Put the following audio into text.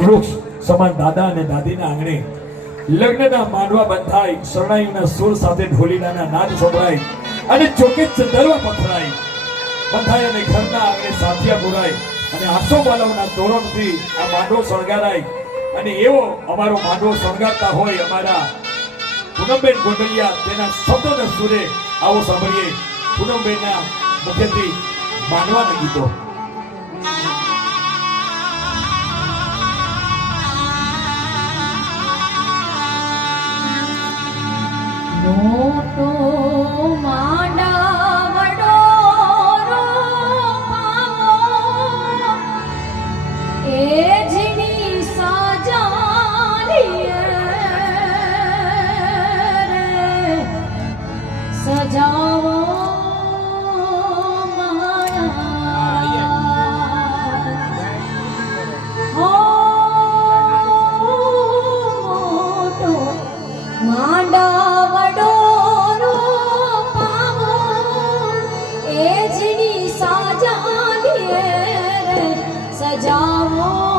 વૃક્ષ સમાન દાદા અને દાદીના આંગણે લગ્નના માંડવા બંધાય, શરણાઈના સુર સાથે ઢોલીડાના નાદ સંભળાય અને ચોકે ચંદરવા પથરાય, બંધાય અને ઘરના આંગણે સાથિયા પુરાય અને આસોપાલવના તોરણથી આ માંડવો શણગારાય. અને એવો અમારો માંડવો શણગારતા હોય અમારા પૂનમબેન ગોંડલિયા, તેના શબ્દોના સુરે આવો સાંભળીએ પૂનમબેનના મુખેથી માંડવાના ગીતો. મોટો માંડવડો રોપાવો એ જીની સજાલીએ રે સજાવો सजाओ